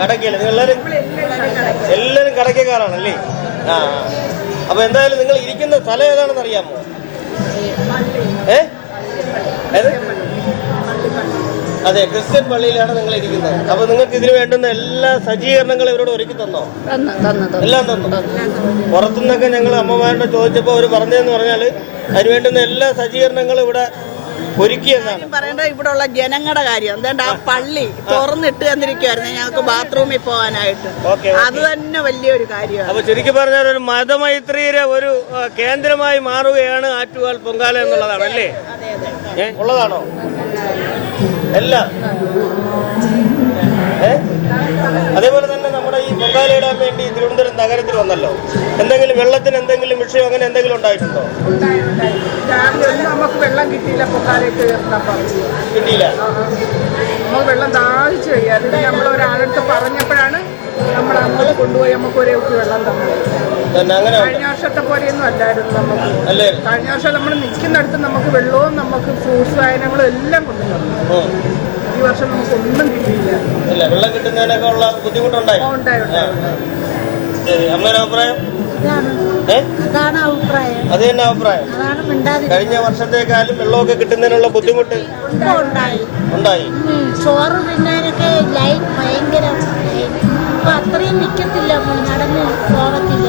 കടക്കയില്ല. നിങ്ങൾ എല്ലാവരും കടക്കക്കാരാണല്ലേ? ആ. അപ്പൊ എന്തായാലും നിങ്ങൾ ഇരിക്കുന്ന സ്ഥലം ഏതാണെന്ന് അറിയാമോ? അതെ, ക്രിസ്ത്യൻ പള്ളിയിലാണ് നിങ്ങൾ ഇരിക്കുന്നത്. അപ്പൊ നിങ്ങൾക്ക് ഇതിന് വേണ്ടുന്ന എല്ലാ സജ്ജീകരണങ്ങളും ഇവരോട് ഒരുക്കി തന്നോ? എല്ലാം തന്നു. പുറത്തുനിന്നൊക്കെ ഞങ്ങൾ അമ്മമാരോട് ചോദിച്ചപ്പോൾ അവർ പറഞ്ഞതെന്ന് പറഞ്ഞാൽ അതിന് വേണ്ടുന്ന എല്ലാ സജ്ജീകരണങ്ങളും ഇവിടെ ഒരുക്കിയെന്നാണ് പറയേണ്ടത്. ഇവിടെ ഉള്ള ജനങ്ങളുടെ കാര്യം എന്താണ്ട് ആ പള്ളി തുറന്നിട്ട് തന്നിരിക്കുവായിരുന്നു ഞങ്ങൾക്ക് ബാത്റൂമിൽ പോകാനായിട്ട്. അത് തന്നെ വലിയൊരു കാര്യമാണ്. അപ്പൊ ചുരുക്കി പറഞ്ഞാൽ ഒരു മതമൈത്രിയുടെ ഒരു കേന്ദ്രമായി മാറുകയാണ് ആറ്റുകാൽ പൊങ്കാല എന്നുള്ളതാണ് അല്ലേ? ഉള്ളതാണോ എല്ലാം? അതേപോലെ തന്നെ നമ്മുടെ ഈ പൊങ്കാല ഇടാൻ വേണ്ടി തിരുവനന്തപുരം നഗരത്തിൽ വന്നല്ലോ. എന്തെങ്കിലും വെള്ളത്തിന് എന്തെങ്കിലും വിഷയം അങ്ങനെ എന്തെങ്കിലും ഉണ്ടായിട്ടുണ്ടോ? നമുക്ക് വെള്ളം കിട്ടിയില്ല. പൊങ്കാലയ്ക്ക് കിട്ടിയില്ല. നമ്മൾ വെള്ളം ദാഹിച്ചു കഴിയാതെ നമ്മൾ ഒരാളടുത്ത് പറഞ്ഞപ്പോഴാണ് നമ്മൾ അങ്ങോട്ട് കൊണ്ടുപോയി നമുക്ക് ഒരേ കുപ്പി വെള്ളം തന്നത്. കഴിഞ്ഞ വർഷത്തെ പോലെയൊന്നും അല്ലായിരുന്നു നമുക്ക്. കഴിഞ്ഞ വർഷം നമ്മൾ നിൽക്കുന്നിടത്ത് നമുക്ക് വെള്ളവും നമുക്ക് ഫ്രൂട്ട്സ് സാധനങ്ങളും എല്ലാം കൊണ്ടുവന്നു. ഈ വർഷം നമുക്ക് ഒന്നും കിട്ടിയില്ല. വെള്ളം കിട്ടുന്നതിനൊക്കെ ഉള്ള ബുദ്ധിമുട്ടുണ്ടായി. അമ്മയുടെ അഭിപ്രായം അതാണ് അഭിപ്രായം. അത് തന്നെ അഭിപ്രായം. കഴിഞ്ഞ വർഷത്തേക്കാളും വെള്ളമൊക്കെ കിട്ടുന്നതിനുള്ള ബുദ്ധിമുട്ട് ഉണ്ടായി. ചോറ് തിന്നാനൊക്കെ ലൈൻ ഭയങ്കര. അപ്പൊ അത്രയും നിൽക്കത്തില്ല, നടന്ന് പോകത്തില്ല.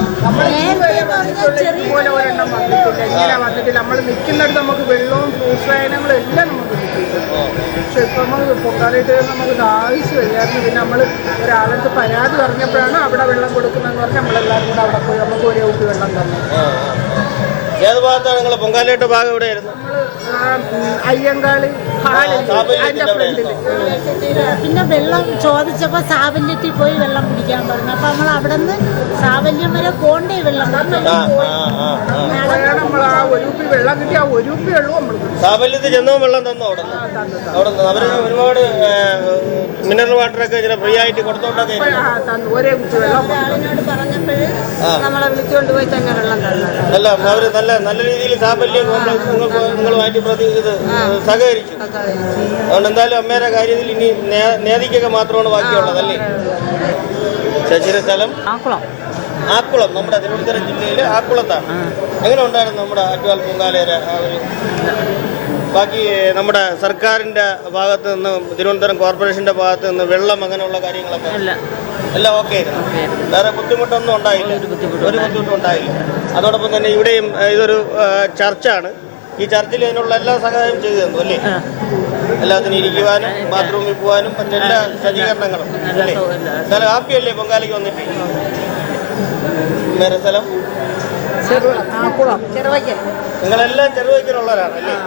വന്നിട്ടില്ല. നമ്മൾ നിൽക്കുന്നിടത്ത് നമുക്ക് വെള്ളവും ഫ്രൂട്ട്സ് സാധനങ്ങളും എല്ലാം നമുക്ക് കിട്ടിയിട്ടുണ്ട്. പക്ഷെ ഇപ്പം നമ്മൾ പൊങ്കാലയിട്ട് നമുക്ക് ദാഹിച്ചു കഴിയായിരുന്നു. പിന്നെ നമ്മൾ ഒരാളടുത്ത് പരാതി പറഞ്ഞപ്പോഴാണ് അവിടെ വെള്ളം കൊടുക്കുന്നതെന്ന് പറഞ്ഞാൽ നമ്മളെല്ലാവരും കൂടെ അവിടെ പോയി നമുക്ക് ഒരേ കുപ്പി വെള്ളം തന്നു. ഏത് ഭാഗത്താണ് നിങ്ങൾ പൊങ്കാലയുടെ ഭാഗം? എവിടെയായിരുന്നു? അയ്യങ്കാളി അതിന്റെ ഫ്രണ്ടില്. പിന്നെ വെള്ളം ചോദിച്ചപ്പോ സാവല്യത്തിൽ പോയി വെള്ളം കുടിക്കാൻ പറഞ്ഞു. അപ്പൊ നമ്മൾ അവിടെ നിന്ന് സാവല്യം വരെ പോണ്ടേ വെള്ളം. നമ്മൾ ആ ഒരു കുപ്പി വെള്ളം കിട്ടി. ആ ഒരു കുപ്പി വെള്ളവും നമ്മൾ സാവല്യത്തിൽ ചെന്നോ വെള്ളം തന്നോ? അവിടെ നിന്ന് അവര് ഒരുപാട് മിനറൽ വാട്ടറൊക്കെ ഇങ്ങനെ ഫ്രീ ആയിട്ട് കൊടുത്തോണ്ടൊക്കെ ഒരേ കുപ്പി വെള്ളം പറഞ്ഞപ്പോഴ് നമ്മളെ വിളിച്ചുകൊണ്ട് പോയി തന്നെ വെള്ളം തന്നത്. അല്ല, അവര് നല്ല രീതിയിൽ സാഫല്യം നിങ്ങളുമായിട്ട് സഹകരിച്ചു. അതുകൊണ്ട് എന്തായാലും അമ്മയുടെ കാര്യത്തിൽ ഇനി നേദിക്കൊക്കെ മാത്രമാണ് ബാക്കിയുള്ളതല്ലേ? ശശിയുടെ സ്ഥലം ആക്കുളം, നമ്മുടെ തിരുവനന്തപുരം ജില്ലയിലെ ആക്കുളത്താണ്. എങ്ങനെ ഉണ്ടായിരുന്നു നമ്മുടെ ആറ്റുകാൽ പൊങ്കാലയുടെ ആ ഒരു? ബാക്കി നമ്മുടെ സർക്കാരിന്റെ ഭാഗത്ത് നിന്ന്, തിരുവനന്തപുരം കോർപ്പറേഷന്റെ ഭാഗത്ത് നിന്ന് വെള്ളം അങ്ങനെയുള്ള കാര്യങ്ങളൊക്കെ എല്ലാം ഓക്കെ ആയിരുന്നു. വേറെ ബുദ്ധിമുട്ടൊന്നും ഉണ്ടായില്ല. ഒരു ബുദ്ധിമുട്ടും ഉണ്ടായില്ല. അതോടൊപ്പം തന്നെ ഇവിടെയും ഇതൊരു ചർച്ചാണ്. ഈ ചർച്ചിൽ അതിനുള്ള എല്ലാ സഹായവും ചെയ്തു തന്നു അല്ലേ? എല്ലാത്തിനും ഇരിക്കുവാനും ബാത്റൂമിൽ പോകാനും മറ്റെല്ലാ സജ്ജീകരണങ്ങളും അല്ലേ? എന്നാലും ഹാപ്പിയല്ലേ പൊങ്കാലയ്ക്ക് വന്നിട്ട്? വേറെ സ്ഥലം നിങ്ങളെല്ലാം ചെറുവയ്ക്കലുള്ളവരാണ് അല്ലേ?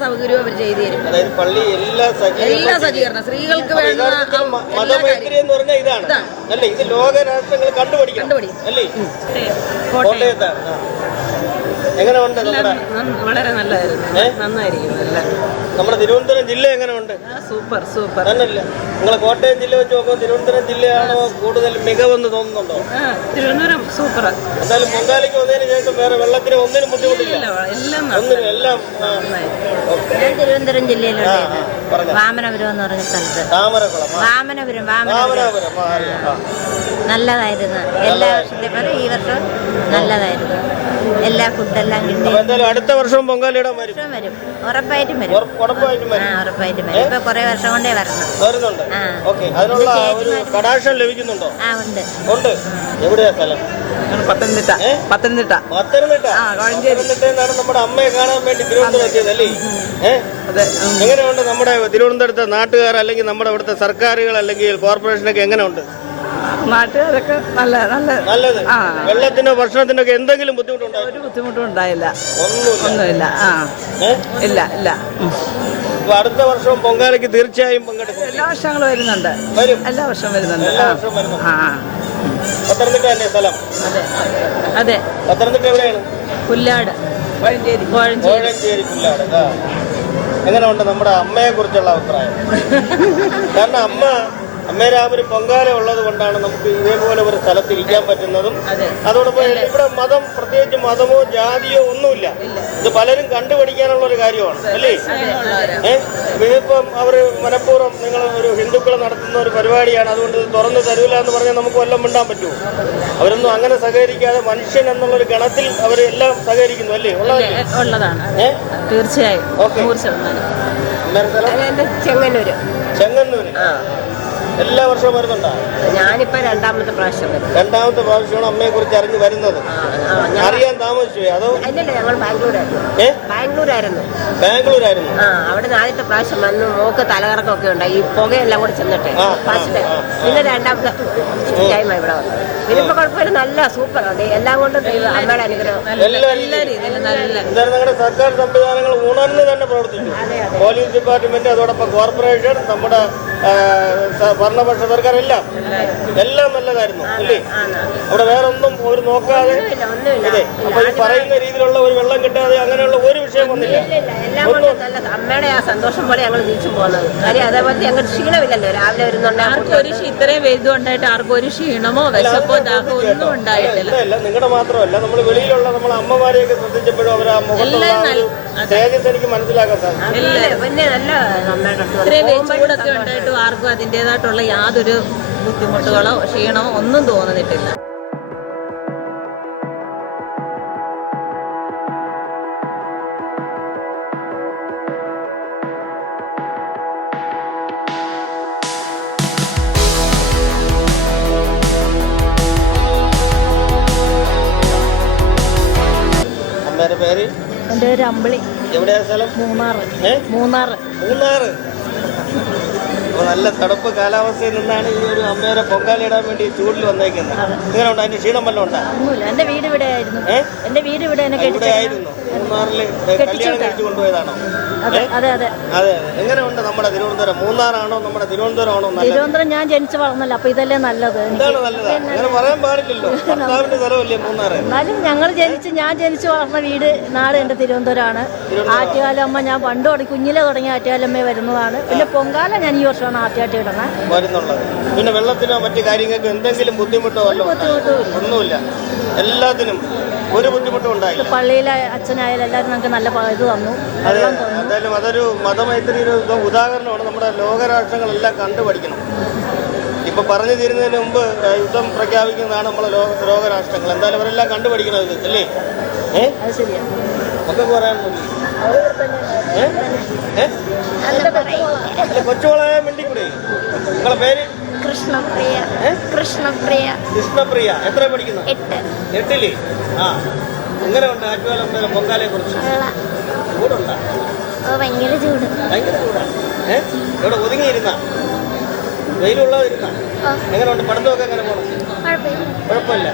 സൗകര്യവും അവർ ചെയ്തു തരും. അതായത് പള്ളി എല്ലാ സജ്ജീകരണം സ്ത്രീകൾക്ക് വേണ്ട. മതമൈത്രി എന്ന് പറഞ്ഞാൽ ഇതാണ് അല്ലേ? ഇത് ലോക രാഷ്ട്രങ്ങൾ കണ്ടുപിടിക്കണം അല്ലേ? കോട്ടയത്താണ്. എങ്ങനെ ഉണ്ട്? വളരെ നല്ലതായിരുന്നു. നന്നായിരിക്കും. നമ്മുടെ തിരുവനന്തപുരം ജില്ല എങ്ങനെ ഉണ്ട്? Super super. തന്നല്ല, നിങ്ങൾ കോട്ടയം ജില്ല വെച്ച് നോക്കുമ്പോൾ തിരുവനന്തപുരം ജില്ലയാണോ കൂടുതൽ മികവെന്ന് തോന്നുന്നുണ്ടോ? തിരുവനന്തപുരം സൂപ്പർ. എന്തായാലും പൊങ്കാലയ്ക്ക് വന്നതിന് ശേഷം വേറെ വെള്ളത്തിന് ഒന്നിനും ബുദ്ധിമുട്ടില്ല. ഒന്നിനും എല്ലാം. ഞാൻ തിരുവനന്തപുരം ജില്ലയിലുള്ള വാമനപുരം എന്ന് പറഞ്ഞ സ്ഥലത്ത്. വാമനപുരം നല്ലതായിരുന്നു. എല്ലാ വർഷത്തെ പോലെ ഈ വർഷം നല്ലതായിരുന്നു. എല്ലാ ഫുഡെല്ലാം കിട്ടി. അടുത്ത വർഷം പൊങ്കാലയിടാൻ വരും. ഉറപ്പായിട്ടും വരും. ഇപ്പൊ കുറെ വർഷം കൊണ്ടേ വരുന്നുണ്ട്. അതിനുള്ള ഒരു കടാക്ഷം ലഭിക്കുന്നുണ്ടോ? ഉണ്ട്. എവിടെയാ സ്ഥലം? പത്തനംതിട്ട. പത്തനംതിട്ടയാണ് നമ്മുടെ അമ്മയെ കാണാൻ വേണ്ടി തിരുവനന്തപുരം എത്തിയതല്ലേ? എങ്ങനെയുണ്ട് നമ്മുടെ തിരുവനന്തപുരത്തെ നാട്ടുകാർ, അല്ലെങ്കിൽ നമ്മുടെ ഇവിടുത്തെ സർക്കാരുകൾ അല്ലെങ്കിൽ കോർപ്പറേഷനൊക്കെ എങ്ങനെയുണ്ട്? നാട്ടുകാരൊക്കെ നല്ലത്. വെള്ളത്തിനോ ഭക്ഷണത്തിനോ ഒക്കെ എന്തെങ്കിലും ബുദ്ധിമുട്ടുണ്ടോ? ഒരു ബുദ്ധിമുട്ടും ഉണ്ടായില്ല. ഒന്നുമില്ല. ഇല്ല. അടുത്ത വർഷവും പൊങ്കാലയ്ക്ക് തീർച്ചയായും പങ്കെടുക്കും. എല്ലാ വർഷങ്ങളും വരുന്നുണ്ട്. എല്ലാ വർഷവും വരുന്നുണ്ട്. പത്തനംതിട്ട തന്നെ സ്ഥലം? അതെ. പത്തനംതിട്ട എവിടെയാണ്? പുല്ലാട്. കോഴഞ്ചേരി പുല്ലാട്. എങ്ങനെ ഉണ്ട് നമ്മുടെ അമ്മയെ കുറിച്ചുള്ള അഭിപ്രായം? കാരണം അമ്മേരെ ആ ഒരു പൊങ്കാല ഉള്ളത് കൊണ്ടാണ് നമുക്ക് ഇതേപോലെ ഒരു സ്ഥലത്ത് ഇരിക്കാൻ പറ്റുന്നതും. അതോടൊപ്പം ഇവിടെ മതം, പ്രത്യേകിച്ച് മതമോ ജാതിയോ ഒന്നുമില്ല. ഇത് പലരും കണ്ടുപിടിക്കാനുള്ള ഒരു കാര്യമാണ് അല്ലേ? ഇതിപ്പം അവർ മനഃപൂർവ്വം നിങ്ങൾ ഒരു ഹിന്ദുക്കൾ നടത്തുന്ന ഒരു പരിപാടിയാണ്, അതുകൊണ്ട് ഇത് തുറന്നു തരൂല എന്ന് പറഞ്ഞാൽ നമുക്ക് വല്ലതും മിണ്ടാൻ പറ്റുമോ? അവരൊന്നും അങ്ങനെ സഹകരിക്കാതെ മനുഷ്യൻ എന്നുള്ളൊരു ഗണത്തിൽ അവരെല്ലാം സഹകരിക്കുന്നു അല്ലേ? ഉള്ളതാണ് തീർച്ചയായും. ചെങ്ങന്നൂര്. ചെങ്ങന്നൂര് എല്ലാ വർഷവും വരുന്നുണ്ടോ? ഞാനിപ്പോ രണ്ടാമത്തെ പ്രാവശ്യം. രണ്ടാമത്തെ പ്രാവശ്യമാണ് അമ്മയെ കുറിച്ച് അറിഞ്ഞു വരുന്നത്. അറിയാൻ താമസിച്ചു അതോ? അല്ലല്ല, ഞങ്ങൾ ബാംഗ്ലൂരായിരുന്നു. ബാംഗ്ലൂരായിരുന്നു. അവിടെ ആദ്യത്തെ പ്രാവശ്യം വന്ന് മോക്ക് തലകറക്കമൊക്കെ ഉണ്ടായി, ഈ പുകയെല്ലാം കൂടി ചെന്നിട്ട് ഫസ്റ്റ്. പിന്നെ രണ്ടാമത്തെ ടൈം ഇവിടെ വന്നു. ഇതിപ്പോ കുഴപ്പമില്ല, നല്ല സൂപ്പർ. എല്ലാം കൊണ്ടും അമ്മയുടെ അനുഗ്രഹം. നിങ്ങളുടെ സർക്കാർ സംവിധാനങ്ങൾ ഉണർന്ന് തന്നെ പ്രവർത്തിച്ചു. പോലീസ് ഡിപ്പാർട്ട്മെന്റ്, അതോടൊപ്പം കോർപ്പറേഷൻ, നമ്മുടെ ഭരണപക്ഷ സർക്കാർ എല്ലാം നല്ലതായിരുന്നു അല്ലേ? അവിടെ വേറെ ഒന്നും ഒരു നോക്കാതെ അതെ. അപ്പൊ ഈ പറയുന്ന രീതിയിലുള്ള ഒരു വെള്ളം കിട്ടാതെ അങ്ങനെയുള്ള ഒരു വിഷയം വന്നില്ല. അമ്മയുടെ ആ സന്തോഷം പോലെ ഞങ്ങൾ തിരിച്ചു പോകുന്നത്. കാര്യം അതേപോലെ ഞങ്ങൾ ക്ഷീണമില്ലല്ലോ, രാവിലെ വരുന്നുണ്ട്. ഇത്രയും വലുതുണ്ടായിട്ട് ആർക്കും ഒരു ക്ഷീണമോ വിശപ്പോ ദാഹമോ ഒന്നും ഉണ്ടായിട്ടില്ല. നിങ്ങളുടെ മാത്രമല്ല, നമ്മൾ വെളിയിലുള്ള നമ്മളെ അമ്മമാരെയൊക്കെ ശ്രദ്ധിച്ചപ്പോഴും അവർ ആ മുഖത്തുള്ള തേജസ് എനിക്ക് മനസ്സിലാക്കാൻ സാധിക്കും. പിന്നെ നല്ല ഇത്രയും ചൂടൊക്കെ ഉണ്ടായിട്ടും ആർക്കും അതിൻ്റെതായിട്ടുള്ള യാതൊരു ബുദ്ധിമുട്ടുകളോ ക്ഷീണമോ ഒന്നും തോന്നിയിട്ടില്ല. അമ്മയുടെ പേര്? എൻ്റെ പേര് അമ്പിളി. എവിടെയാ സ്ഥലം? മൂന്നാറ്. നല്ല തണുപ്പ് കാലാവസ്ഥയിൽ നിന്നാണ് ഈ ഒരു അമ്മയുടെ പൊങ്കാല ഇടാൻ വേണ്ടി ചൂടിൽ വന്നേക്കുന്നത്. ഇങ്ങനെ ഉണ്ടോ? അതിന്റെ ക്ഷീണം വല്ലതും ഉണ്ടാ? ഒന്നുമില്ല, എന്റെ വീട് ഇവിടെ ആയിരുന്നു. എന്റെ വീട് ഇവിടെ ആയിരുന്നു. മൂന്നാറില് കല്യാണം കഴിച്ചു കൊണ്ടുപോയതാണോ? അതെ അതെ അതെ അതെ. എങ്ങനെ ഉണ്ട് നമ്മുടെ തിരുവനന്തപുരം? മൂന്നാറാണോ നമ്മുടെ തിരുവനന്തപുരം ആണോ? തിരുവനന്തപുരം ഞാൻ ജനിച്ചു വളർന്നല്ലോ, അപ്പൊ ഇതല്ലേ നല്ലത്. എന്താണ് നല്ലത്? അങ്ങനെ പറയാൻ പാടില്ലല്ലോ, ഭർത്താവിന്റെ സ്ഥലമല്ലേ മൂന്നാറ്. എന്നാലും ഞാൻ ജനിച്ചു വളർന്ന വീട് നാട് എന്റെ തിരുവനന്തപുരമാണ്. ആറ്റുകാലമ്മ ഞാൻ പണ്ട് കുഞ്ഞിലെ തുടങ്ങി ആറ്റുകാലമ്മ വരുന്നതാണ്. പിന്നെ പൊങ്കാല ഞാൻ ഈ വർഷമാണ് ആദ്യമായിട്ട് ഇടുന്നത് വരുന്നുള്ളത്. പിന്നെ വെള്ളത്തിനോ മറ്റു കാര്യങ്ങൾക്ക് എന്തെങ്കിലും ബുദ്ധിമുട്ടോ ഒന്നുമില്ല, എല്ലാത്തിനും ഒരു ബുദ്ധിമുട്ടും ഉണ്ടായില്ല. പള്ളിയിലെ അച്ഛനായാലും എല്ലാവരും നമുക്ക് നല്ല ഇത് തന്നു. എന്തായാലും അതൊരു മതമൈത്രിയുടെ ഉദാഹരണമാണ്. നമ്മുടെ ലോകരാഷ്ട്രങ്ങളെല്ലാം കണ്ടുപഠിക്കണം. ഇപ്പൊ പറഞ്ഞു തീരുന്നതിന് മുമ്പ് യുദ്ധം പ്രഖ്യാപിക്കുന്നതാണ് നമ്മളെ ലോകരാഷ്ട്രങ്ങൾ. എന്തായാലും അവരെല്ലാം കണ്ടുപഠിക്കണം ഇത് അല്ലേ? അത് ശരിയാണ്. ഒക്കെ പറയാൻ കൊച്ചുമോളായ മിണ്ടിക്കൂടെ? നിങ്ങളെ പേര്? കൃഷ്ണപ്രിയ. കൃഷ്ണപ്രിയ. എത്ര പഠിക്കുന്നു? 8ല്. എങ്ങനെ ഉണ്ട് ആറ്റുകാലമ്മയുടെ പൊങ്കാലയെ കുറിച്ച്? ചൂടുണ്ടാ? ഭയങ്കര ചൂട്. ഭയങ്കര ചൂടാണ്. ഇവിടെ ഒതുങ്ങിയിരുന്ന വെയിലുള്ളതിരുന്ന എങ്ങനെ ഉണ്ട്? പഠിത്തമൊക്കെ എങ്ങനെ പോകണം? കുഴപ്പമില്ല.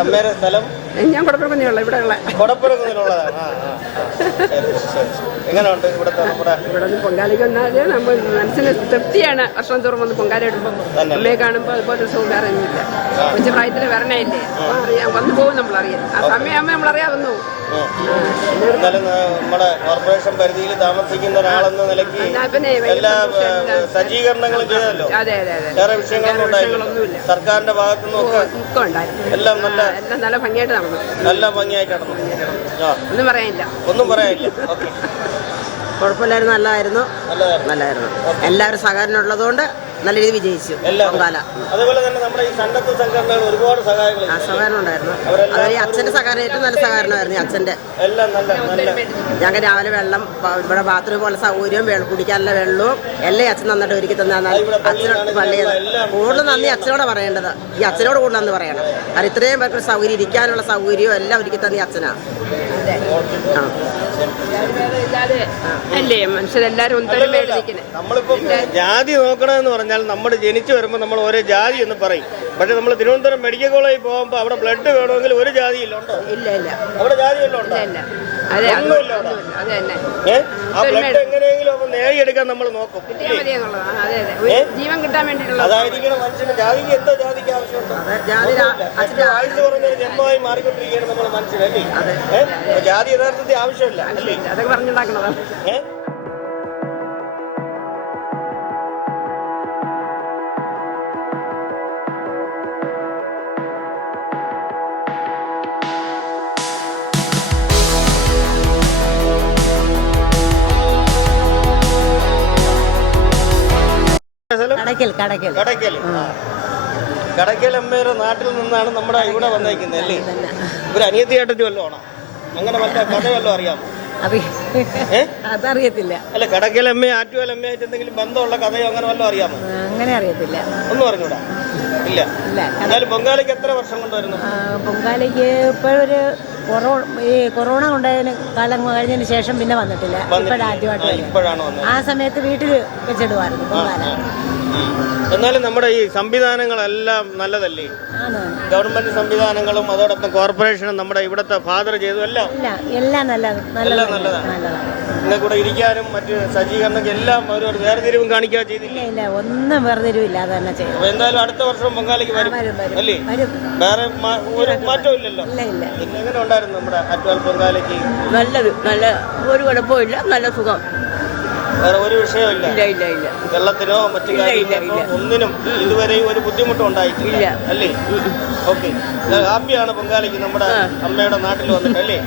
അമ്മേരെ സ്ഥലം? ഞാൻ കൊടപ്പുറക്കുന്നിലുള്ള ഇവിടെ ഉള്ള കൊടപ്പുറക്കുന്നിലുള്ളതാണ്. എങ്ങനെയുണ്ട് ഇവിടുത്തെ നമ്മുടെ ഇവിടെ പൊങ്കാലയ്ക്ക് വന്നാൽ നമ്മൾ മനസ്സിന് തൃപ്തിയാണ്. വർഷം തോറും വന്ന് പൊങ്കാല ഇടുമ്പോൾ അമ്മയെ കാണുമ്പോൾ അതുപോലെ സുഖം വേറെ ഒന്നുമില്ല. കൊച്ചു പ്രായത്തിൽ വരണേ ഇല്ലേ, അപ്പോൾ അറിയാം, വന്നു പോകും, നമ്മളറിയാം. ആ സമയം അമ്മ നമ്മളറിയാതെ വന്നു പോകും. എന്നാലും നമ്മുടെ കോർപ്പറേഷൻ പരിധിയിൽ താമസിക്കുന്ന ഒരാളെന്ന നിലയ്ക്ക് എല്ലാ സജ്ജീകരണങ്ങളും ചെയ്തല്ലോ. വേറെ വിഷയങ്ങളൊന്നും ഉണ്ടായില്ല. സർക്കാരിന്റെ ഭാഗത്തുനിന്നും എല്ലാം നല്ല ഭംഗിയായിട്ട് നടന്നു. നല്ല ഭംഗിയായിട്ട് നടന്നു. ഒന്നും പറയാനില്ല. ഓക്കെ, കുഴപ്പമില്ലായിരുന്നു. നല്ലതായിരുന്നു. എല്ലാവരും സഹകരണം ഉള്ളതുകൊണ്ട് നല്ല രീതിയിൽ വിജയിച്ചു പൊങ്കാല. അതുപോലെ തന്നെ നമ്മുടെ ഈ സന്നദ്ധ സംഘടനകൾ ഒരുപാട് സഹകരണം ഉണ്ടായിരുന്നു. അതായത് അച്ഛന്റെ സഹകരണം ഏറ്റവും നല്ല സഹകരണമായിരുന്നു. അച്ഛന്റെ എല്ലാം നല്ല ഞങ്ങൾ രാവിലെ വെള്ളം, ഇവിടെ ബാത്റൂം പോലെ സൗകര്യവും കുടിക്കാനുള്ള വെള്ളവും എല്ലാം അച്ഛൻ നന്നായിട്ട് ഒരുക്കി തന്നാൽ അച്ഛനോട് പള്ളിയിൽ കൂടുതൽ നന്ദി അച്ഛനോട് പറയേണ്ടത്. ഈ അച്ഛനോട് കൂടുതൽ നന്ദി പറയണം. കാരണം ഇത്രയും പേർക്ക് സൗകര്യം, ഇരിക്കാനുള്ള സൗകര്യവും എല്ലാം ഒരുക്കി തന്നെ അച്ഛനാ. അല്ലേ മനുഷ്യരെല്ലാരും നമ്മളിപ്പോ ജാതി നോക്കണമെന്ന് പറഞ്ഞാൽ നമ്മൾ ജനിച്ചു വരുമ്പോൾ നമ്മൾ ഓരോ ജാതി എന്ന് പറയും. പക്ഷെ നമ്മൾ തിരുവനന്തപുരം മെഡിക്കൽ കോളേജിൽ പോകുമ്പോൾ അവിടെ ബ്ലഡ് വേണമെങ്കിൽ ഒരു ജാതിയില്ല. ഉണ്ടോ? ഇല്ല. അവിടെ ജാതി വല്ലതും ഉണ്ടോ? ഒന്നുമില്ല അവിടെ. ആ ബ്ലഡ് എങ്ങനെയെങ്കിലും അപ്പൊ നേടിയെടുക്കാൻ നമ്മൾ നോക്കും. ജീവൻ കിട്ടാൻ വേണ്ടിയിട്ടുള്ള അതായിരിക്കണം മനുഷ്യന്. ജാതിക്ക് എന്താ ജാതിക്ക് ആവശ്യമുണ്ട്? ആയുസ് പറഞ്ഞൊരു ജന്മമായി മാറിക്കൊണ്ടിരിക്കുകയാണ് നമ്മൾ മനുഷ്യരല്ലേ. ജാതി യഥാർത്ഥത്തിൽ ആവശ്യമില്ല അല്ലേ? അതൊക്കെ പറഞ്ഞുണ്ടാക്കണതാണ്. കടയ്ക്കൽ അമ്മയുടെ നാട്ടിൽ നിന്നാണ് നമ്മുടെ ഇവിടെ വന്നേക്കുന്നത് അല്ലേ? ഒരു അനിയത്തിയായിട്ട് വല്ലതും ആണോ? അങ്ങനെ വല്ല കഥ വല്ലതും അറിയാമോ? അതറിയത്തില്ല. അല്ല, കടയ്ക്കൽ അമ്മ ആറ്റുകാൽ അമ്മയായിട്ട് എന്തെങ്കിലും ബന്ധമുള്ള കഥയോ അങ്ങനെ വല്ലതും അറിയാമോ? അങ്ങനെ അറിയത്തില്ല. ഒന്നും അറിഞ്ഞൂടാ? ഇല്ല. എന്നാലും പൊങ്കാലയ്ക്ക് എത്ര വർഷം കൊണ്ട് വരുന്നു? പൊങ്കാലയ്ക്ക് ഇപ്പോഴൊരു കൊറോണ ഉണ്ടായതിന് കാലം കഴിഞ്ഞതിന് ശേഷം പിന്നെ വന്നിട്ടില്ല. ഇപ്പോഴാണ് വന്നത്. ആ സമയത്ത് വീട്ടിൽ വെച്ചിടുമായിരുന്നു പൊങ്കാല. എന്നാലും നമ്മുടെ ഈ സംവിധാനങ്ങളെല്ലാം നല്ലതല്ലേ? ഗവൺമെന്റ് സംവിധാനങ്ങളും അതോടൊപ്പം കോർപ്പറേഷനും നമ്മുടെ ഇവിടുത്തെ ഫാദർ ചെയ്തു എല്ലാം നല്ലതാണ്. നിങ്ങൾ കൂടെ ഇരിക്കാനും മറ്റ് സജ്ജീകരണം എല്ലാം ഒരു വേർതിരിവും കാണിക്കാൻ ചെയ്തില്ല. ഇല്ല, ഒന്നും വേർതിരിവില്ല. അത് തന്നെ ചെയ്യും. എന്തായാലും അടുത്ത വർഷം പൊങ്കാലയ്ക്ക് വരും അല്ലേ? വേറെ ഒരു മാറ്റവും ഇല്ലല്ലോ. എങ്ങനെ ഉണ്ടായിരുന്നു നമ്മുടെ ആറ്റുകാൽ പൊങ്കാലയ്ക്ക്? നല്ലത്, നല്ല ഒരു കുഴപ്പമില്ല, നല്ല സുഖം. വേറെ ഒരു വിഷയമില്ല. വെള്ളത്തിനോ മറ്റു കാര്യങ്ങൾക്കോ ഒന്നിനും ഇതുവരെയും ഒരു ബുദ്ധിമുട്ടും ഉണ്ടായിട്ടില്ല അല്ലേ? ഓക്കെ, ഹാപ്പിയാണ് പൊങ്കാലയ്ക്ക് നമ്മുടെ അമ്മയുടെ നാട്ടിൽ വന്നിട്ട് അല്ലേ?